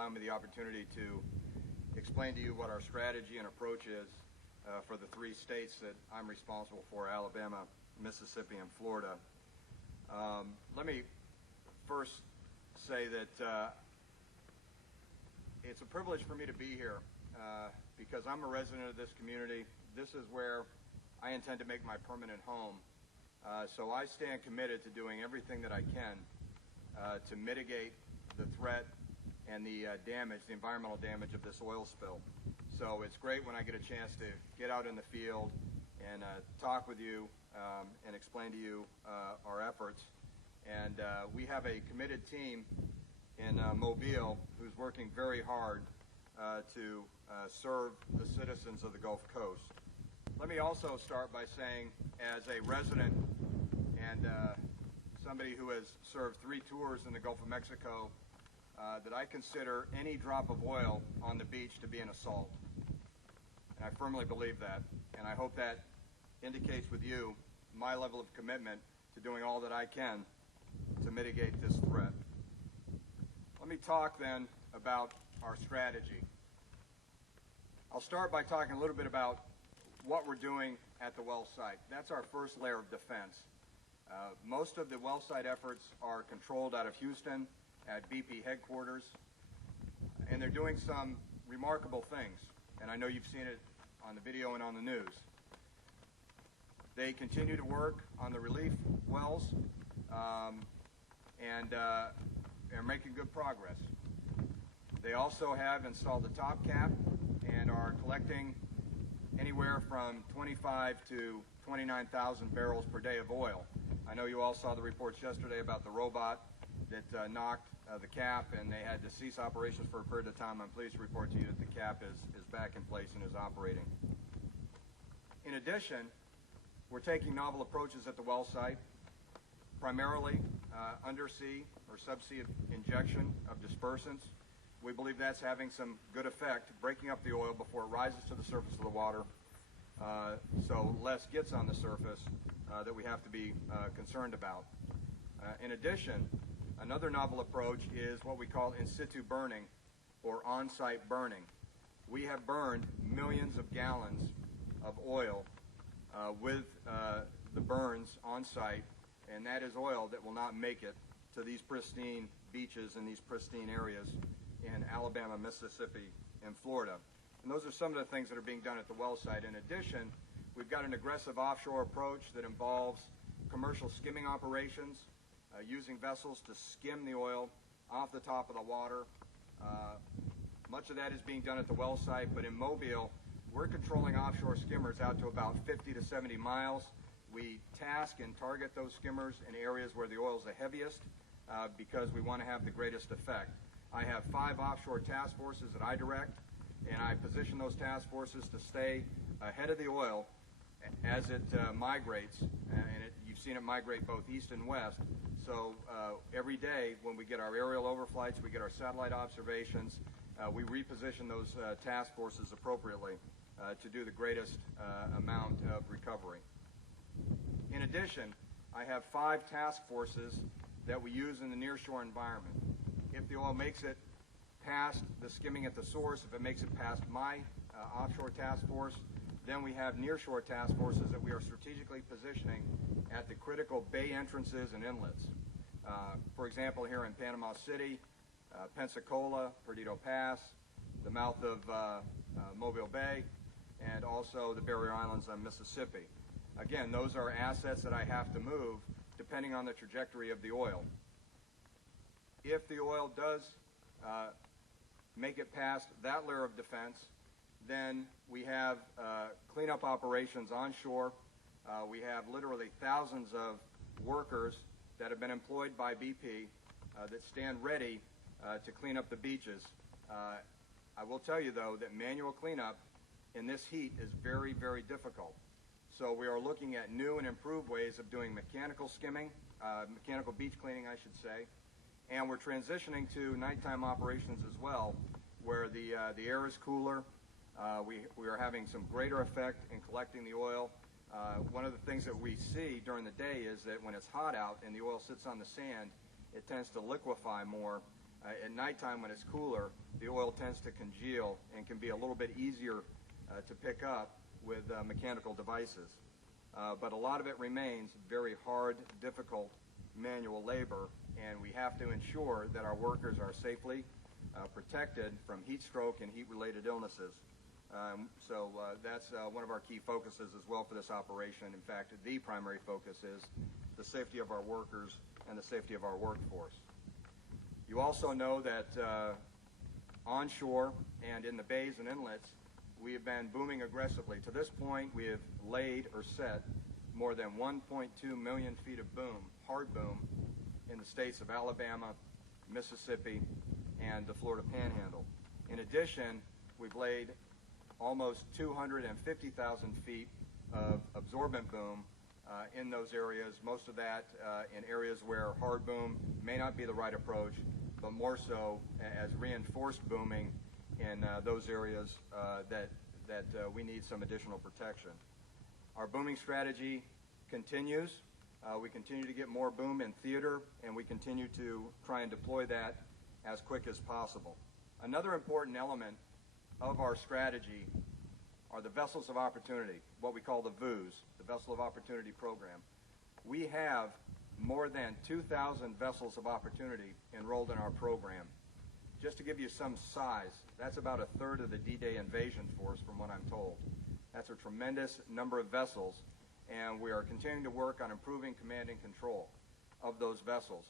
allowing me the opportunity to explain to you what our strategy and approach is for the three states that I'm responsible for, Alabama, Mississippi, and Florida. Let me first say that it's a privilege for me to be here because I'm a resident of this community. This is where I intend to make my permanent home. So I stand committed to doing everything that I can to mitigate the threat and the damage, the environmental damage of this oil spill. So it's great when I get a chance to get out in the field and talk with you and explain to you our efforts. And we have a committed team in Mobile who's working very hard to serve the citizens of the Gulf Coast. Let me also start by saying, as a resident and somebody who has served 3 tours in the Gulf of Mexico, that I consider any drop of oil on the beach to be an assault. And I firmly believe that. And I hope that indicates with you my level of commitment to doing all that I can to mitigate this threat. Let me talk then about our strategy. I'll start by talking a little bit about what we're doing at the well site. That's our first layer of defense. Most of the well site efforts are controlled out of Houston at BP headquarters, and they're doing some remarkable things, and I know you've seen it on the video and on the news. They continue to work on the relief wells and are making good progress. They also have installed the top cap and are collecting anywhere from 25 to 29,000 barrels per day of oil. I know you all saw the reports yesterday about the robot that knocked the cap, and they had to cease operations for a period of time. I'm pleased to report to you that the cap is back in place and is operating. In addition, we're taking novel approaches at the well site, primarily undersea or subsea injection of dispersants. We believe that's having some good effect, breaking up the oil before it rises to the surface of the water, so less gets on the surface that we have to be concerned about. In addition, another novel approach is what we call in situ burning or on-site burning. We have burned millions of gallons of oil with the burns on-site, and that is oil that will not make it to these pristine beaches and these pristine areas in Alabama, Mississippi, and Florida. And those are some of the things that are being done at the well site. In addition, we've got an aggressive offshore approach that involves commercial skimming operations, using vessels to skim the oil off the top of the water. Much of that is being done at the well site, but in Mobile, we're controlling offshore skimmers out to about 50 to 70 miles. We task and target those skimmers in areas where the oil is the heaviest because we want to have the greatest effect. I have 5 offshore task forces that I direct, and I position those task forces to stay ahead of the oil as it migrates, and you've seen it migrate both east and west. So every day when we get our aerial overflights, we get our satellite observations, we reposition those task forces appropriately to do the greatest amount of recovery. In addition, I have 5 task forces that we use in the nearshore environment. If the oil makes it past the skimming at the source, if it makes it past my offshore task force, then we have nearshore task forces that we are strategically positioning at the critical bay entrances and inlets. For example, here in Panama City, Pensacola, Perdido Pass, the mouth of Mobile Bay, and also the Barrier Islands on Mississippi. Again, those are assets that I have to move depending on the trajectory of the oil. If the oil does make it past that layer of defense, then we have cleanup operations onshore. We have literally thousands of workers that have been employed by BP that stand ready to clean up the beaches. I will tell you, though, that manual cleanup in this heat is very, very difficult. So we are looking at new and improved ways of doing mechanical skimming, mechanical beach cleaning, I should say. And we're transitioning to nighttime operations as well, where the air is cooler. We are having some greater effect in collecting the oil. One of the things that we see during the day is that when it's hot out and the oil sits on the sand, it tends to liquefy more, At nighttime when it's cooler, the oil tends to congeal and can be a little bit easier to pick up with mechanical devices. But a lot of it remains very hard, difficult manual labor, and we have to ensure that our workers are safely protected from heat stroke and heat-related illnesses. So that's one of our key focuses as well for this operation. In fact, the primary focus is the safety of our workers and the safety of our workforce. You also know that onshore and in the bays and inlets, we have been booming aggressively. To this point, we have laid or set more than 1.2 million feet of boom, hard boom, in the states of Alabama, Mississippi, and the Florida Panhandle. In addition, we've laid almost 250,000 feet of absorbent boom in those areas, most of that in areas where hard boom may not be the right approach, but more so as reinforced booming in those areas that we need some additional protection. Our booming strategy continues. We continue to get more boom in theater, and we continue to try and deploy that as quick as possible. Another important element of our strategy are the vessels of opportunity, what we call the VOOs, the Vessel of Opportunity Program. We have more than 2,000 vessels of opportunity enrolled in our program. Just to give you some size, that's about a third of the D-Day invasion force from what I'm told. That's a tremendous number of vessels, and we are continuing to work on improving command and control of those vessels.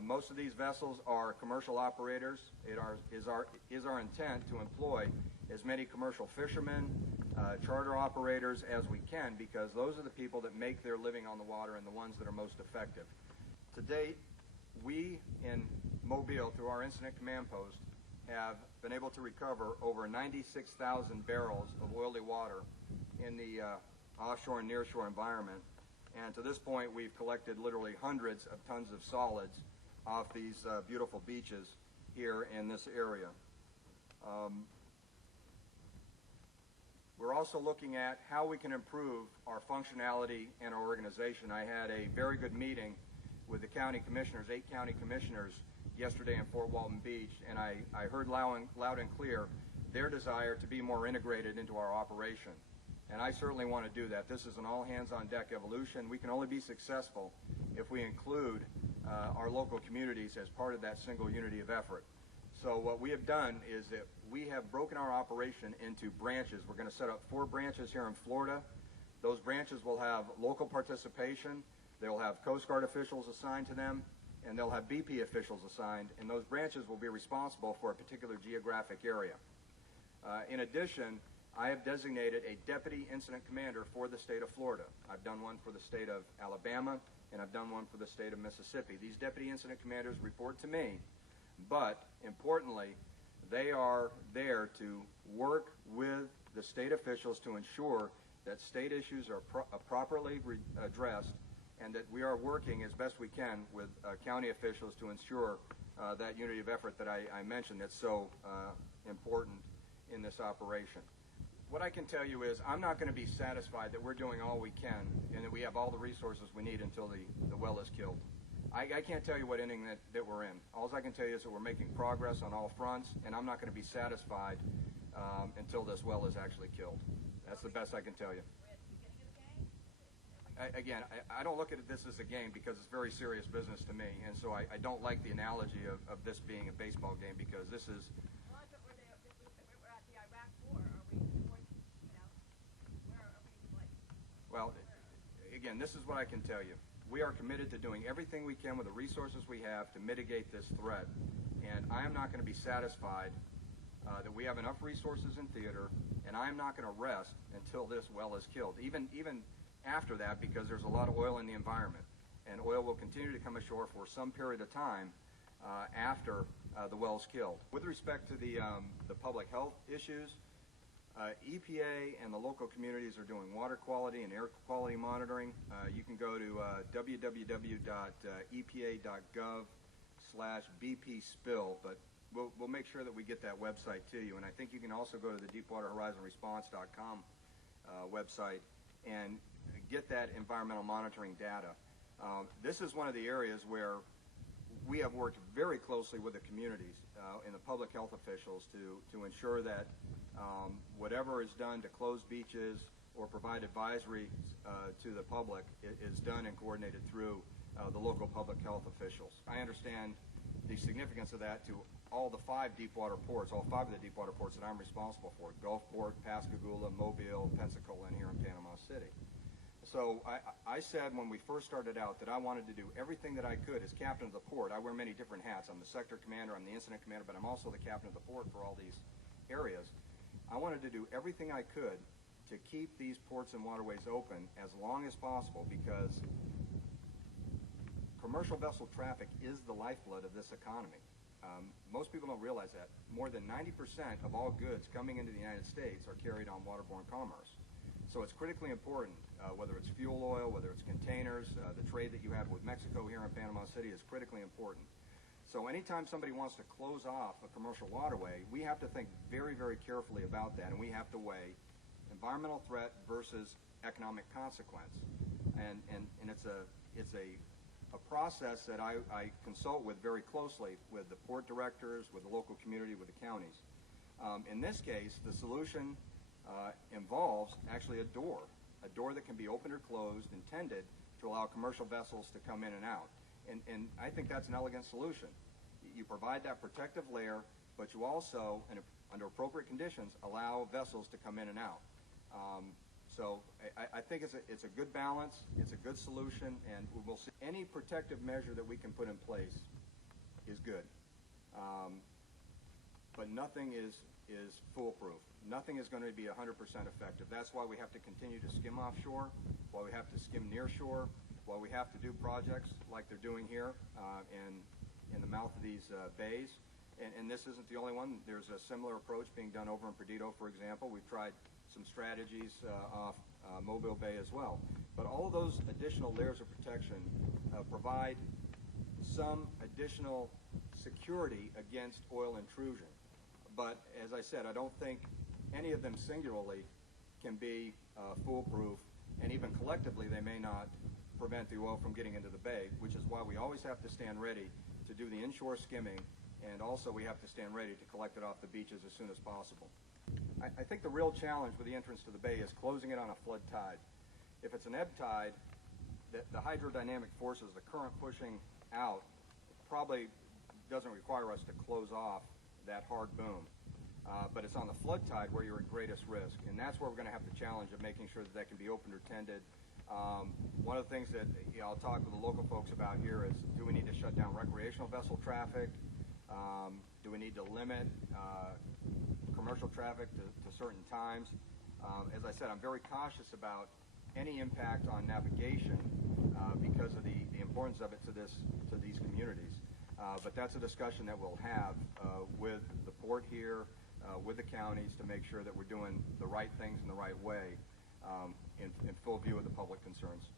Most of these vessels are commercial operators. It is our intent to employ as many commercial fishermen, charter operators as we can, because those are the people that make their living on the water and the ones that are most effective. To date, we in Mobile, through our incident command post, have been able to recover over 96,000 barrels of oily water in the offshore and nearshore environment. And to this point, we've collected literally hundreds of tons of solids off these beautiful beaches here in this area. We're also looking at how we can improve our functionality and our organization. I had a very good meeting with the county commissioners, 8 county commissioners, yesterday in Fort Walton Beach, and I heard loud and clear their desire to be more integrated into our operation. And I certainly want to do that. This is an all-hands-on-deck evolution. We can only be successful if we include our local communities as part of that single unity of effort. So what we have done is that we have broken our operation into branches. We're going to set up 4 branches here in Florida. Those branches will have local participation. They will have Coast Guard officials assigned to them, and they'll have BP officials assigned, and those branches will be responsible for a particular geographic area. In addition, I have designated a deputy incident commander for the state of Florida. I've done one for the state of Alabama, and I've done one for the state of Mississippi. These deputy incident commanders report to me, but importantly, they are there to work with the state officials to ensure that state issues are properly addressed, and that we are working as best we can with county officials to ensure that unity of effort that I mentioned that's so important in this operation. What I can tell you is I'm not going to be satisfied that we're doing all we can and that we have all the resources we need until the well is killed. I can't tell you what inning that we're in. All I can tell you is that we're making progress on all fronts, and I'm not going to be satisfied until this well is actually killed. That's the best I can tell you. Again, I don't look at this as a game because it's very serious business to me, and so I don't like the analogy of this being a baseball game, because this is... Well, again, this is what I can tell you. We are committed to doing everything we can with the resources we have to mitigate this threat, and I am not going to be satisfied that we have enough resources in theater, and I am not going to rest until this well is killed, even after that, because there's a lot of oil in the environment, and oil will continue to come ashore for some period of time after the well's killed. With respect to the public health issues, EPA and the local communities are doing water quality and air quality monitoring. You can go to www.epa.gov/BPspill, but we'll make sure that we get that website to you. And I think you can also go to the DeepwaterHorizonResponse.com website and get that environmental monitoring data. This is one of the areas where we have worked very closely with the communities and the public health officials to ensure that whatever is done to close beaches or provide advisory to the public is done and coordinated through the local public health officials. I understand the significance of that to all the 5 deepwater ports, all 5 of the deepwater ports that I'm responsible for: Gulfport, Pascagoula, Mobile, Pensacola, and here in Panama City. So I said when we first started out that I wanted to do everything that I could as captain of the port. I wear many different hats. I'm the sector commander, I'm the incident commander, but I'm also the captain of the port for all these areas. I wanted to do everything I could to keep these ports and waterways open as long as possible, because commercial vessel traffic is the lifeblood of this economy. Most people don't realize that. More than 90% of all goods coming into the United States are carried on waterborne commerce. So it's critically important, whether it's fuel oil, whether it's containers, the trade that you have with Mexico here in Panama City is critically important. So anytime somebody wants to close off a commercial waterway, we have to think very, very carefully about that, and we have to weigh environmental threat versus economic consequence. And it's a process that I consult with very closely with the port directors, with the local community, with the counties. In this case, the solution involves actually a door that can be opened or closed, intended to allow commercial vessels to come in and out. And I think that's an elegant solution. You provide that protective layer, but you also, under appropriate conditions, allow vessels to come in and out. So I think it's a good balance, it's a good solution, and we'll see. Any protective measure that we can put in place is good. But nothing is foolproof. Nothing is going to be 100% effective. That's why we have to continue to skim offshore, why we have to skim near shore, why we have to do projects like they're doing here in the mouth of these bays. And this isn't the only one. There's a similar approach being done over in Perdido, for example. We've tried some strategies off Mobile Bay as well. But all of those additional layers of protection provide some additional security against oil intrusion. But as I said, I don't think any of them singularly can be foolproof, and even collectively they may not prevent the oil from getting into the bay, which is why we always have to stand ready to do the inshore skimming, and also we have to stand ready to collect it off the beaches as soon as possible. I think the real challenge with the entrance to the bay is closing it on a flood tide. If it's an ebb tide, the hydrodynamic forces, the current pushing out, probably doesn't require us to close off that hard boom. But it's on the flood tide where you're at greatest risk, and that's where we're going to have the challenge of making sure that can be opened or tended. One of the things that I'll talk with the local folks about here is, do we need to shut down recreational vessel traffic? Do we need to limit commercial traffic to certain times? As I said, I'm very cautious about any impact on navigation because of the importance of it to these communities. But that's a discussion that we'll have with the port here, with the counties, to make sure that we're doing the right things in the right way in full view of the public concerns.